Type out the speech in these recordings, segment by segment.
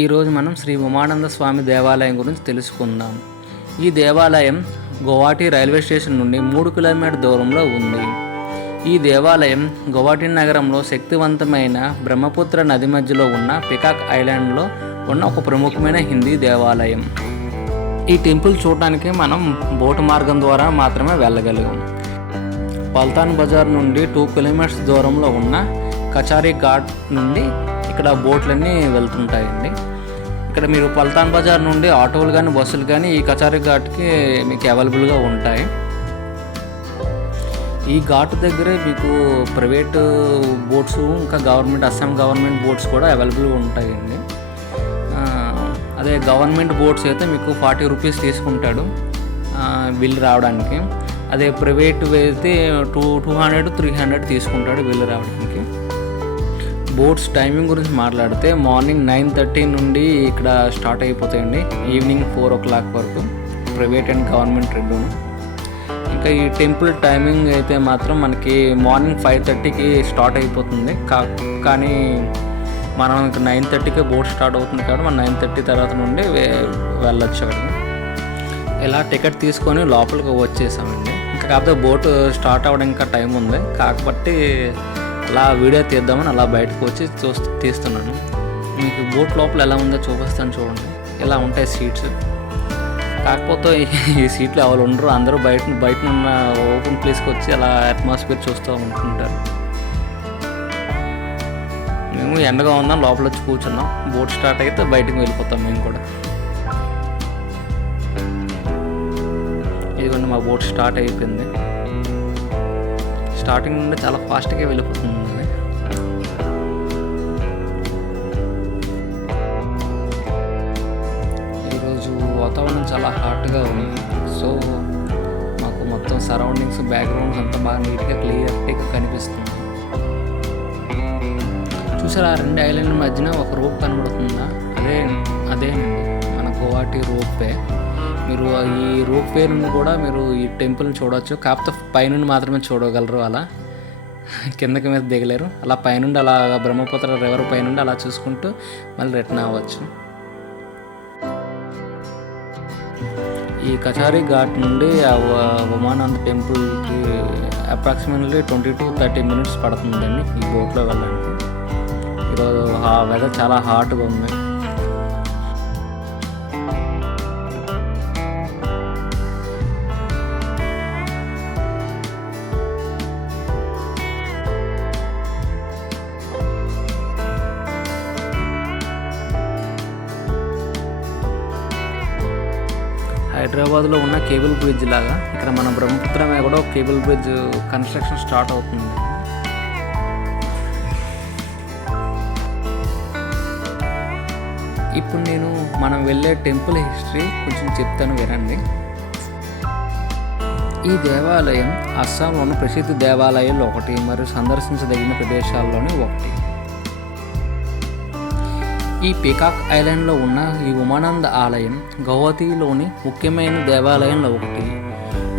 ఈరోజు మనం శ్రీ ఉమానంద స్వామి దేవాలయం గురించి తెలుసుకుందాం. ఈ దేవాలయం గౌహతి రైల్వే స్టేషన్ నుండి 3 కిలోమీటర్ల దూరంలో ఉంది. ఈ దేవాలయం గౌహతి నగరంలో శక్తివంతమైన బ్రహ్మపుత్ర నది మధ్యలో ఉన్న పికాక్ ఐలాండ్లో ఉన్న ఒక ప్రముఖమైన హిందీ దేవాలయం. ఈ టెంపుల్ చూడడానికి మనం బోటు మార్గం ద్వారా మాత్రమే వెళ్ళగలిగాం. పల్తాన్ బజార్ నుండి 2 కిలోమీటర్స్ దూరంలో ఉన్న కచారీ ఘాట్ నుండి ఇక్కడ బోట్లన్నీ వెళ్తుంటాయండి. ఇక్కడ మీరు పల్తాన్ బజార్ నుండి ఆటోలు కానీ బస్సులు కానీ ఈ కచారీ ఘాట్కి మీకు అవైలబుల్గా ఉంటాయి. ఈ ఘాట్ దగ్గరే మీకు ప్రైవేటు బోట్స్ ఇంకా అస్సాం గవర్నమెంట్ బోట్స్ కూడా అవైలబుల్గా ఉంటాయండి. అదే గవర్నమెంట్ బోట్స్ అయితే మీకు 40 రూపీస్ తీసుకుంటాడు వెళ్ళి రావడానికి. అదే ప్రైవేట్ అయితే 200-300 తీసుకుంటాడు వెళ్ళి రావడానికి. బోట్స్ టైమింగ్ గురించి మాట్లాడితే మార్నింగ్ 9:30 నుండి ఇక్కడ స్టార్ట్ అయిపోతాయండి, ఈవినింగ్ 4 o'clock వరకు, ప్రైవేట్ అండ్ గవర్నమెంట్ రెండును. ఇంకా ఈ టెంపుల్ టైమింగ్ అయితే మాత్రం మనకి మార్నింగ్ 5:30కి స్టార్ట్ అయిపోతుంది. కానీ మనం 9:30కే బోట్ స్టార్ట్ అవుతుంది కాబట్టి మనం 9:30 తర్వాత నుండి వెళ్ళొచ్చు అక్కడికి. ఇలా టికెట్ తీసుకొని లోపలికి వచ్చేసామండి. ఇంకా కాకపోతే బోట్ స్టార్ట్ అవ్వడం ఇంకా టైం ఉంది కాబట్టి అలా వీడియో తీద్దామని అలా బయటకు వచ్చి తీస్తున్నాను. మీకు బోట్ లోపల ఎలా ఉందో చూపిస్తాను చూడండి. ఇలా ఉంటాయి సీట్స్. కాకపోతే ఈ సీట్లు ఎవరు ఉండరు, అందరూ బయట ఉన్న ఓపెన్ ప్లేస్కి వచ్చి అలా అట్మాస్ఫియర్ చూస్తూ ఉంటుంటారు. మేము ఎండగా ఉందాం లోపల వచ్చి కూర్చున్నాం. బోట్ స్టార్ట్ అయితే బయటకు వెళ్ళిపోతాం మేము కూడా. ఇదిగోండి మా బోట్ స్టార్ట్ అయిపోయింది. స్టార్టింగ్ నుండి చాలా ఫాస్ట్గా వెళ్ళిపోతుంది. ఈరోజు వాతావరణం చాలా హాట్గా ఉంది. సో మాకు మొత్తం సరౌండింగ్స్ బ్యాక్గ్రౌండ్స్ అంతా బాగా నీట్గా క్లియర్గా కనిపిస్తుంది. చూసారా, ఆ 2 ఐలాండ్ మధ్యన ఒక రోప్ కనబడుతుందా? అదేనండి మన గౌహతి రోప్వే. మీరు ఈ రోప్ వే నుండి కూడా మీరు ఈ టెంపుల్ని చూడవచ్చు. కాకపోతే పైనుండి మాత్రమే చూడగలరు, అలా కిందకి మీద దిగలేరు. అలా పైనుండి అలా బ్రహ్మపుత్ర రివర్ పైనుండి అలా చూసుకుంటూ మళ్ళీ రిటర్న్ అవ్వచ్చు. ఈ కచారీ ఘాట్ నుండి ఉమానంద టెంపుల్కి అప్రాక్సిమేట్లీ 20-30 minutes పడుతుందండి ఈ బోట్లో వెళ్ళడానికి. ఈరోజు వెదర్ చాలా హాట్గా ఉంది. హైదరాబాద్లో ఉన్న కేబుల్ బ్రిడ్జ్ లాగా ఇక్కడ మన బ్రహ్మపుత్ర మీద కూడా కేబుల్ బ్రిడ్జ్ కన్స్ట్రక్షన్ స్టార్ట్ అవుతుంది. ఇప్పుడు నేను మనం వెళ్ళే టెంపుల్ హిస్టరీ కొంచెం చెప్తాను వినండి. ఈ దేవాలయం అస్సాంలోని ప్రసిద్ధ దేవాలయాల్లో ఒకటి మరియు సందర్శించదగిన ప్రదేశాల్లోని ఒకటి. ఈ పికాక్ ఐలాండ్లో ఉన్న ఈ ఉమానంద ఆలయం గౌహతిలోని ముఖ్యమైన దేవాలయంలో ఒకటి.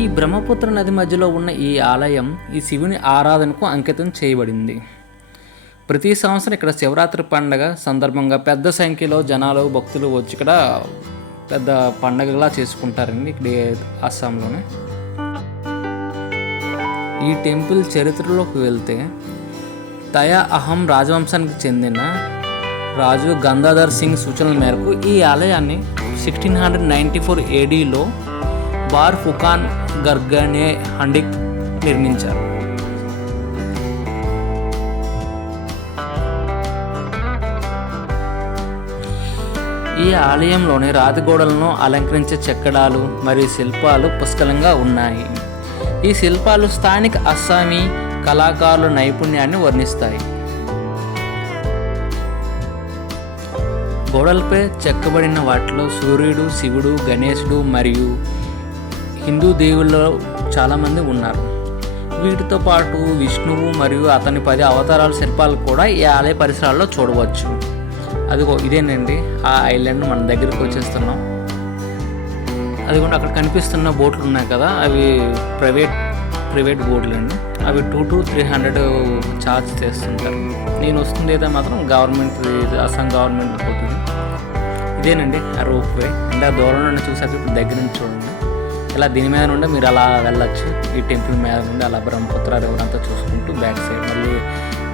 ఈ బ్రహ్మపుత్ర నది మధ్యలో ఉన్న ఈ ఆలయం ఈ శివుని ఆరాధనకు అంకితం చేయబడింది. ప్రతి సంవత్సరం ఇక్కడ శివరాత్రి పండగ సందర్భంగా పెద్ద సంఖ్యలో జనాలు భక్తులు వచ్చి ఇక్కడ పెద్ద పండగలా చేసుకుంటారండి ఇక్కడ అస్సాంలోనే. ఈ టెంపుల్ చరిత్రలోకి వెళ్తే తయా అహం రాజవంశానికి చెందిన రాజు గంగాధర్ సింగ్ సూచనల మేరకు ఈ ఆలయాన్ని 1694 ADలో బార్ ఫుకాన్ గర్గనే హండిక్ నిర్మించారు. ఈ ఆలయంలోని రాతి గోడలను అలంకరించే చెక్కడాలు మరియు శిల్పాలు పుష్కలంగా ఉన్నాయి. ఈ శిల్పాలు స్థానిక అస్సామీ కళాకారుల నైపుణ్యాన్ని వర్ణిస్తాయి. గోడలపై చెక్కబడిన వాటిలో సూర్యుడు, శివుడు, గణేశుడు మరియు హిందూ దేవుళ్ళు చాలామంది ఉన్నారు. వీటితో పాటు విష్ణువు మరియు అతని 10 అవతారాల శిల్పాలు కూడా ఈ ఆలయ పరిసరాల్లో చూడవచ్చు. అదిగో ఇదేనండి ఆ ఐలాండ్, మన దగ్గరికి వచ్చేస్తున్నాం. అదిగోండి అక్కడ కనిపిస్తున్న బోట్లు ఉన్నాయి కదా, అవి ప్రైవేట్ బోట్లు అండి. అవి 200-300 ఛార్జ్ చేస్తుంటారు. నేను వస్తుంది అయితే మాత్రం గవర్నమెంట్, అస్సాం గవర్నమెంట్ పోతుంది. ఇదేనండి ఆ రోప్ వే. అంటే ఆ దూరం నుండి చూసాక ఇప్పుడు దగ్గర నుంచి చూడండి. ఇలా దీని మీద నుండి మీరు అలా వెళ్ళొచ్చు. ఈ టెంపుల్ మీద నుండి అలా బ్రహ్మపుత్ర రివర్ అంతా చూసుకుంటూ బ్యాక్ సైడ్ మళ్ళీ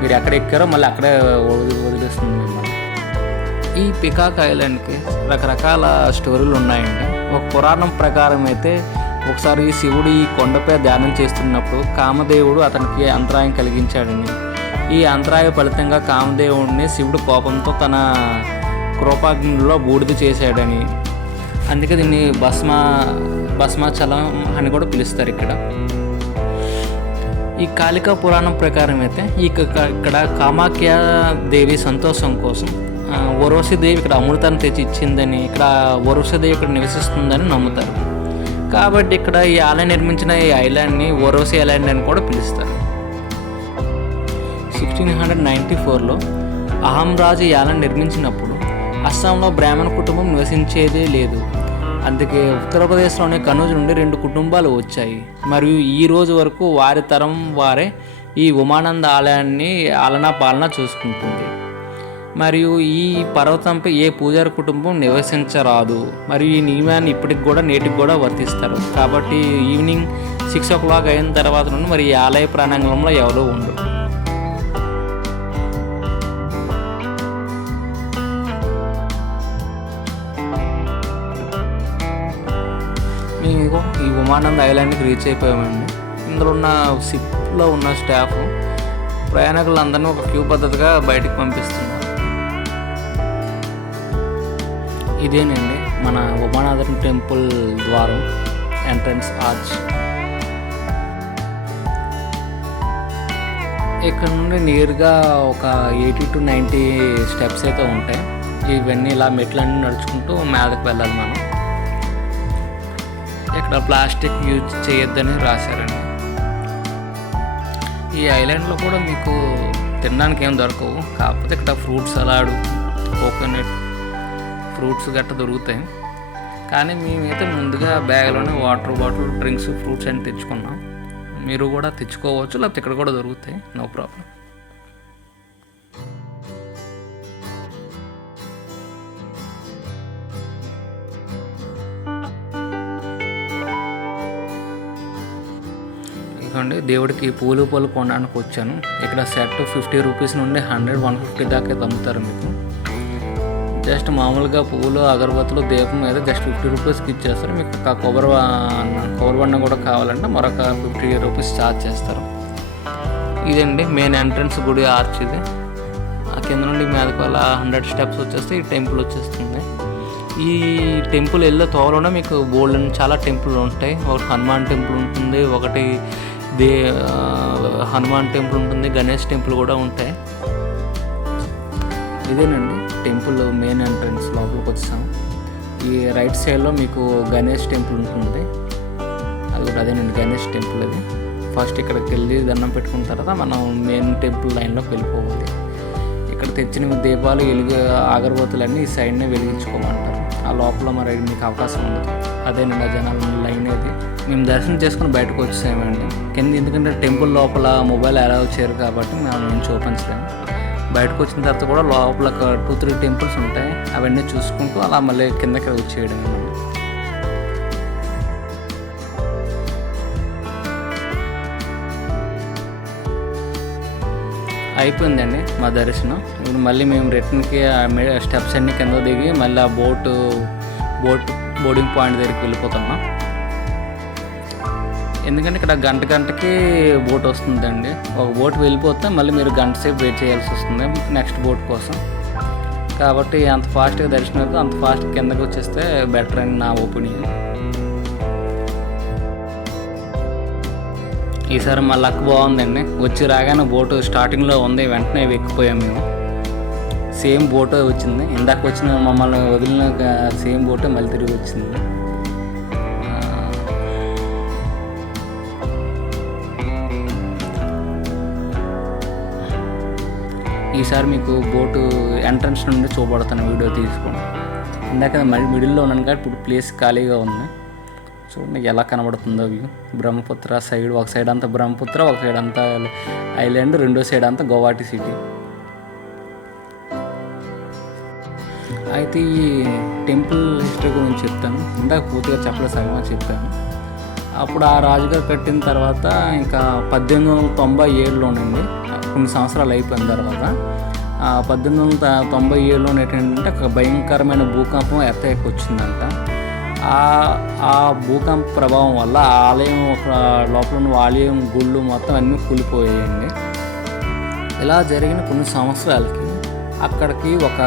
మీరు ఎక్కడ ఎక్కారో మళ్ళీ అక్కడే వదిలేస్తుంది మిమ్మల్ని. ఈ పికాక్ ఐలాండ్కి రకరకాల స్టోరీలు ఉన్నాయండి. ఒక పురాణం ప్రకారం అయితే ఒకసారి శివుడు ఈ కొండపై ధ్యానం చేస్తున్నప్పుడు కామదేవుడు అతనికి అంతరాయం కలిగించాడని, ఈ అంతరాయ ఫలితంగా కామదేవుడిని శివుడు కోపంతో తన కృపాగ్నిలో బూడిద చేశాడని, అందుకే దీన్ని భస్మాచలం అని కూడా పిలుస్తారు ఇక్కడ. ఈ కాళికా పురాణం ప్రకారం అయితే ఇక్కడ కామాఖ్య దేవి సంతోషం కోసం దేవి ఇక్కడ అమృతాన్ని తెచ్చి ఇచ్చిందని, ఇక్కడ దేవి ఇక్కడ నివసిస్తుందని నమ్ముతారు. కాబట్టి ఇక్కడ ఈ ఆలయం నిర్మించిన ఈ ఐలాండ్ని ఓరోసి ఐలాండ్ అని కూడా పిలుస్తారు. 1694లో అహంరాజు ఈ ఐలాండ్ నిర్మించినప్పుడు అస్సాంలో బ్రాహ్మణ కుటుంబం నివసించేదే లేదు. అందుకే ఉత్తరప్రదేశ్లోని కనౌజ్ నుండి 2 కుటుంబాలు వచ్చాయి. మరియు ఈ రోజు వరకు వారి తరం వారే ఈ ఉమానంద ఆలయాన్ని ఆలనా పాలన చూసుకుంటుంది. మరియు ఈ పర్వతంపై ఏ పూజారి కుటుంబం నివసించరాదు. మరియు ఈ నియమాన్ని ఇప్పటికి కూడా నేటికి కూడా వర్తిస్తారు. కాబట్టి ఈవినింగ్ 6 o'clock అయిన తర్వాత నుండి మరి ఈ ఆలయ ప్రాంగణంలో ఎవరో ఉండరు. మేము ఈ ఉమానంద ఐలాండ్కి రీచ్ అయిపోయామండి. ఇందులో ఉన్న షిప్లో ఉన్న స్టాఫ్ ప్రయాణికులందరినీ ఒక క్యూ పద్ధతిగా బయటికి పంపిస్తున్నారు. ఇదేనండి మన ఉమానాథ టెంపుల్ ద్వారం, ఎంట్రన్స్ ఆర్చ్. ఇక్కడ నుండి నేరుగా ఒక 80 to 90 స్టెప్స్ అయితే ఉంటాయి. ఇవన్నీ ఇలా మెట్లన్నీ నడుచుకుంటూ మీదకి వెళ్ళాలి మనం. ఇక్కడ ప్లాస్టిక్ యూజ్ చేయొద్దని రాశారండి. ఈ ఐలాండ్లో కూడా మీకు తినడానికి ఏం దొరకవు, కాకపోతే ఇక్కడ ఫ్రూట్ సలాడ్, కోకోనట్ ఫ్రూట్స్ గట్ట దొరుకుతాయి. కానీ మేమైతే ముందుగా బ్యాగ్లోనే వాటర్ బాటిల్, డ్రింక్స్, ఫ్రూట్స్ అని తెచ్చుకున్నాం. మీరు కూడా తెచ్చుకోవచ్చు, లేకపోతే ఇక్కడ కూడా దొరుకుతాయి, నో ప్రాబ్లం. ఇదిగోండి దేవుడికి పూలు కొనడానికి వచ్చాను. ఇక్కడ సెట్ 50 రూపీస్ నుండి 100, 150 దాకా అమ్ముతారు మీకు. జస్ట్ మామూలుగా పువ్వులు, అగరబత్తులు, దీపం మీద జస్ట్ 50 రూపీస్కి ఇచ్చేస్తారు. మీకు కొబ్బరి బండ కూడా కావాలంటే మరొక 50 రూపీస్ ఛార్జ్ చేస్తారు. ఇదండి మెయిన్ ఎంట్రన్స్ గుడి ఆర్చ్. ఇది ఆ కింద నుండి మీదకి అలా 100 స్టెప్స్ వచ్చేస్తే ఈ టెంపుల్ వచ్చేస్తుంది. ఈ టెంపుల్ వెళ్ళే తోవలోనే మీకు బోల్డ్ చాలా టెంపుల్ ఉంటాయి. ఒకటి హనుమాన్ టెంపుల్ ఉంటుంది, ఒకటి హనుమాన్ టెంపుల్ ఉంటుంది, గణేష్ టెంపుల్ కూడా ఉంటాయి. ఇదేనండి టెంపుల్ మెయిన్ ఎంట్రన్స్. లోపలికి వచ్చాము. ఈ రైట్ సైడ్లో మీకు గణేష్ టెంపుల్ ఉంటుంది. అది కూడా అదేనండి గణేష్ టెంపుల్. అది ఫస్ట్ ఇక్కడికి వెళ్ళి దండం పెట్టుకున్న తర్వాత మనం మెయిన్ టెంపుల్ లైన్లోకి వెళ్ళిపోవాలి. ఇక్కడ తెచ్చిన దీపాలు, అగరబత్తులన్నీ ఈ సైడ్నే వెలిగించుకోమంటారు. ఆ లోపల మరి మీకు అవకాశం ఉండదు. అదేనండి ఆ జనాల లైన్. అది మేము దర్శనం చేసుకుని బయటకు వచ్చేసామండి కింద. ఎందుకంటే టెంపుల్ లోపల మొబైల్ అలౌ చేయరు కాబట్టి మేము చూపించలేము. బయటకు వచ్చిన తర్వాత కూడా లోపల 2-3 టెంపుల్స్ ఉంటాయి. అవన్నీ చూసుకుంటూ అలా మళ్ళీ కిందకి వచ్చేయడం. అయిపోయిందండి మా దర్శనం. ఇప్పుడు మళ్ళీ మేము రిటర్న్కి స్టెప్స్ అన్ని కింద దిగి మళ్ళీ ఆ బోర్డింగ్ పాయింట్ దగ్గరికి వెళ్ళిపోతున్నాం. ఎందుకంటే ఇక్కడ గంటకి బోట్ వస్తుందండి. ఒక బోట్ వెళ్ళిపోతే మళ్ళీ మీరు గంట సేపు వెయిట్ చేయాల్సి వస్తుంది నెక్స్ట్ బోట్ కోసం. కాబట్టి అంత ఫాస్ట్గా దర్శనం అయితే అంత ఫాస్ట్ కిందకి వచ్చేస్తే బెటర్ అని నా ఒపీనియన్. ఈసారి మా లక్ బాగుందండి. వచ్చి రాగానే బోటు స్టార్టింగ్లో ఉంది, వెంటనే ఎక్కిపోయాం మేము. సేమ్ బోటే వచ్చింది. ఇందాక వచ్చిన మమ్మల్ని వదిలిన సేమ్ బోటే మళ్ళీ తిరిగి వచ్చింది. ఈసారి మీకు బోటు ఎంట్రన్స్ నుండి చూపడుతాను, వీడియో తీసుకోండి. ఇందాక మిడిల్లో ఉన్నాను కాబట్టి ఇప్పుడు ప్లేస్ ఖాళీగా ఉంది. చూడండి ఎలా కనబడుతుందో వ్యూ. బ్రహ్మపుత్ర సైడ్, ఒక సైడ్ అంతా బ్రహ్మపుత్ర, ఒక సైడ్ అంతా ఐలాండ్, రెండో సైడ్ అంతా గౌహాటి సిటీ. అయితే ఈ టెంపుల్ హిస్టరీ గురించి చెప్తాను. ఇందాక పూర్తిగా చెప్పలేదు, సగమే చెప్పాను. అప్పుడు ఆ రాజుగారు కట్టిన తర్వాత ఇంకా 1897లోనండి, కొన్ని సంవత్సరాలు అయిపోయిన తర్వాత 1897లో ఏంటంటే ఒక భయంకరమైన భూకంపం ఎర్త్క్వేక్ వచ్చిందంట. ఆ భూకంప ప్రభావం వల్ల ఆ ఆలయం ఒక లోపల ఉన్న ఆలయం గుళ్ళు మొత్తం అన్నీ కూలిపోయాయండి. ఇలా జరిగిన కొన్ని సంవత్సరాలకి అక్కడికి ఒక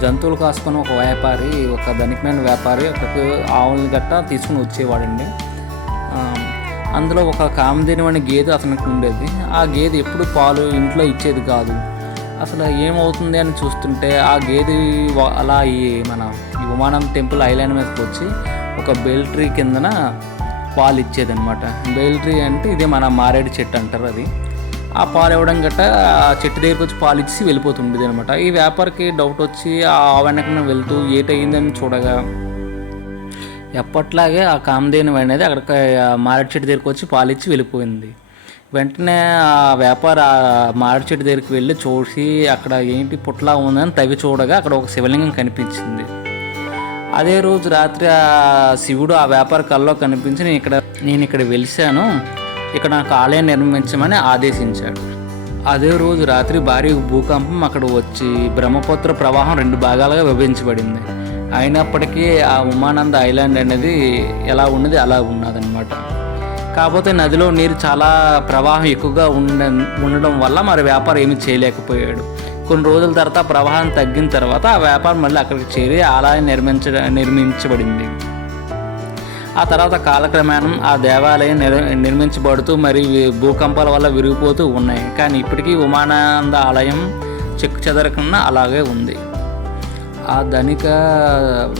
జంతువులు కాసుకొని ఒక వ్యాపారి, ఒక ధనికమైన వ్యాపారి అక్కడికి ఆవులని గట్టా తీసుకుని వచ్చేవాడండి. అందులో ఒక కామధేను అనే గేదె అతనికి ఉండేది. ఆ గేదె ఎప్పుడు పాలు ఇంట్లో ఇచ్చేది కాదు. అసలు ఏమవుతుంది అని చూస్తుంటే ఆ గేదె అలా ఈ ఉమానంద టెంపుల్ ఐలాండ్ మీదకి వచ్చి ఒక బెల్ ట్రీ కిందన పాలు ఇచ్చేది అనమాట. బెల్ ట్రీ అంటే ఇదే మన మారేడు చెట్టు అంటారు. అది ఆ పాలు ఇవ్వడం గట్ట ఆ చెట్టు దగ్గరికి వచ్చి పాలు ఇచ్చి వెళ్ళిపోతుండేది అనమాట. ఈ వ్యాపారికి డౌట్ వచ్చి ఆ వెనకన వెళ్తూ ఏటయిందని చూడగా ఎప్పట్లాగే ఆ కామధేను అనేది అక్కడికి మారేడు చెట్టు దగ్గరికి వచ్చి పాలు ఇచ్చి వెళ్ళిపోయింది. వెంటనే ఆ వ్యాపారి ఆ మారేడు చెట్టు దగ్గరికి వెళ్ళి చూసి అక్కడ ఏంటి పుట్లా ఉందని తవ్వి చూడగా అక్కడ ఒక శివలింగం కనిపించింది. అదే రోజు రాత్రి ఆ శివుడు ఆ వ్యాపారి కల్లో కనిపించి నేను ఇక్కడ వెలిశాను, ఇక్కడ నాకు ఆలయం నిర్మించమని ఆదేశించాడు. అదే రోజు రాత్రి భారీ భూకంపం అక్కడ వచ్చి బ్రహ్మపుత్ర ప్రవాహం 2 భాగాలుగా విభజించబడింది. అయినప్పటికీ ఆ ఉమానంద ఐలాండ్ అనేది ఎలా ఉన్నది అలా ఉన్నదన్నమాట. కాకపోతే నదిలో నీరు చాలా ప్రవాహం ఎక్కువగా ఉండడం వల్ల మరి వ్యాపారం ఏమీ చేయలేకపోయాడు. కొన్ని రోజుల తర్వాత ప్రవాహం తగ్గిన తర్వాత ఆ వ్యాపారం మళ్ళీ అక్కడికి చేరి ఆలయం నిర్మించబడింది. ఆ తర్వాత కాలక్రమేణా ఆ దేవాలయం నిర్మించబడుతూ మరి భూకంపాల వల్ల విరిగిపోతూ ఉన్నాయి. కానీ ఇప్పటికీ ఉమానంద ఆలయం చెక్కు చెదరకుండా అలాగే ఉంది. ఆ ధనిక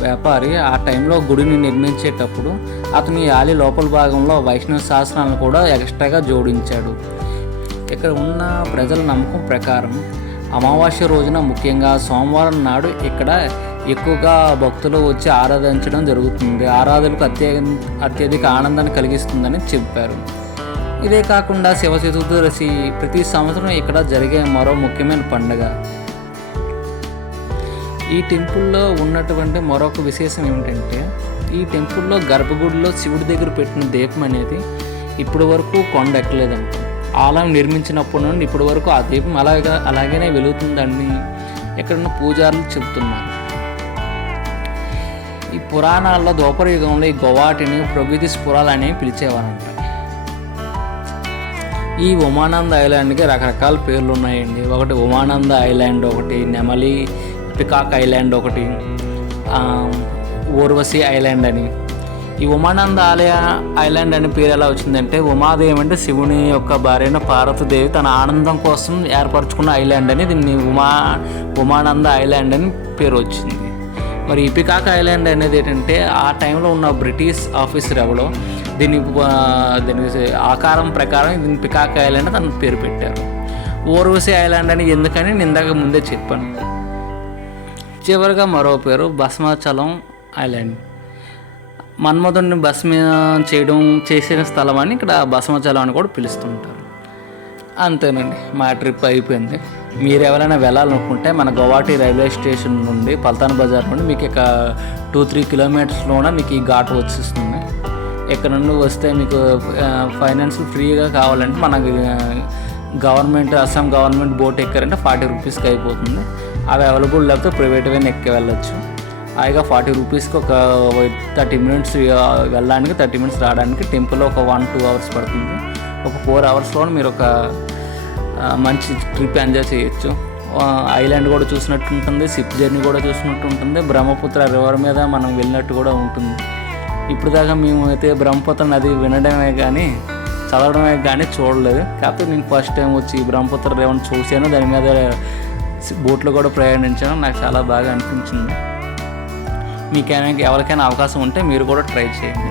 వ్యాపారి ఆ టైంలో గుడిని నిర్మించేటప్పుడు అతను ఈ ఆలయ లోపల భాగంలో వైష్ణవ శాస్త్రాలను కూడా ఎక్స్ట్రాగా జోడించాడు. ఇక్కడ ఉన్న ప్రజల నమ్మకం ప్రకారం అమావాస్య రోజున, ముఖ్యంగా సోమవారం నాడు ఇక్కడ ఎక్కువగా భక్తులు వచ్చి ఆరాధించడం జరుగుతుంది. ఆరాధనకు అత్యధిక ఆనందాన్ని కలిగిస్తుందని చెప్పారు. ఇదే కాకుండా శివ చతుర్దశి ప్రతి సంవత్సరం ఇక్కడ జరిగే మరో ముఖ్యమైన పండుగ. ఈ టెంపుల్లో ఉన్నటువంటి మరొక విశేషం ఏమిటంటే, ఈ టెంపుల్లో గర్భగుడిలో శివుడి దగ్గర పెట్టిన దీపం అనేది ఇప్పటి వరకు కొండ ఎక్కలేదంట. ఆలయం నిర్మించినప్పటి నుండి ఇప్పటి వరకు ఆ దీపం అలాగనే వెలుగుతుందని ఎక్కడున్న పూజారులు చెబుతున్నారు. ఈ పురాణాల్లో ద్వాపర యుగంలో ఈ గోవాటిని ప్రగతిస్పురాలు అనేవి పిలిచేవారంట. ఈ ఉమానంద ఐలాండ్కి రకరకాల పేర్లు ఉన్నాయండి. ఒకటి ఉమానంద ఐలాండ్, ఒకటి నెమలి పికాక్ ఐలాండ్, ఒకటి ఊర్వశి ఐలాండ్ అని. ఈ ఉమానంద ఐలాండ్ అనే పేరు ఎలా వచ్చిందంటే, ఉమాదేవి అంటే శివుని యొక్క భార్యన పార్వతీదేవి తన ఆనందం కోసం ఏర్పరచుకున్న ఐలాండ్ అని దీన్ని ఉమానంద ఐలాండ్ అని పేరు వచ్చింది. మరి ఈ పికాక్ ఐలాండ్ అనేది ఏంటంటే, ఆ టైంలో ఉన్న బ్రిటిష్ ఆఫీసర్ ఎవరో దీని ఆకారం ప్రకారం దీన్ని పికాక్ ఐలాండ్ తన పేరు పెట్టారు. ఊర్వశి ఐలాండ్ అని ఎందుకని నేను ఇందాక ముందే చెప్పాను. చివరిగా మరో పేరు భస్మాచలం ఐలాండ్. మన్మధుడిని భస్మం చేసిన స్థలం అని ఇక్కడ భస్మాచలం అని కూడా పిలుస్తుంటారు. అంతేనండి, మా ట్రిప్ అయిపోయింది. మీరు ఎవరైనా వెళ్ళాలనుకుంటే మన గౌహాటి రైల్వే స్టేషన్ నుండి పల్తాన్ బజార్ నుండి మీకు ఇక 2-3 కిలోమీటర్స్లోనే మీకు ఈ ఘాట్ వచ్చేస్తుంది. ఇక్కడ నుండి వస్తే మీకు ఫైనాన్స్ ఫ్రీగా కావాలంటే మనకి అస్సాం గవర్నమెంట్ బోట్ ఎక్కారంటే 40 రూపీస్కి అయిపోతుంది. అవి అవైలబుల్ లేకపోతే ప్రైవేట్ వేని ఎక్కి వెళ్ళొచ్చు. హాయిగా 40 రూపీస్కి ఒక 30 మినిట్స్ వెళ్ళడానికి, 30 మినిట్స్ రావడానికి. టెంపుల్లో ఒక 1-2 అవర్స్ పడుతుంది. ఒక 4 అవర్స్లో మీరు ఒక మంచి ట్రిప్ ఎంజాయ్ చేయొచ్చు. ఐలాండ్ కూడా చూసినట్టు ఉంటుంది, షిప్ జర్నీ కూడా చూసినట్టు ఉంటుంది, బ్రహ్మపుత్ర రివర్ మీద మనం వెళ్ళినట్టు కూడా ఉంటుంది. ఇప్పుడు దాకా మేము అయితే బ్రహ్మపుత్ర నది వినడమే కానీ చదవడమే కానీ చూడలేదు. కాకపోతే నేను ఫస్ట్ టైం వచ్చి బ్రహ్మపుత్ర రివర్ని చూశాను, దాని మీద బోట్లో కూడా ప్రయాణించాను. నాకు చాలా బాగా అనిపించింది. మీకు ఎవరికైనా అవకాశం ఉంటే మీరు కూడా ట్రై చేయండి.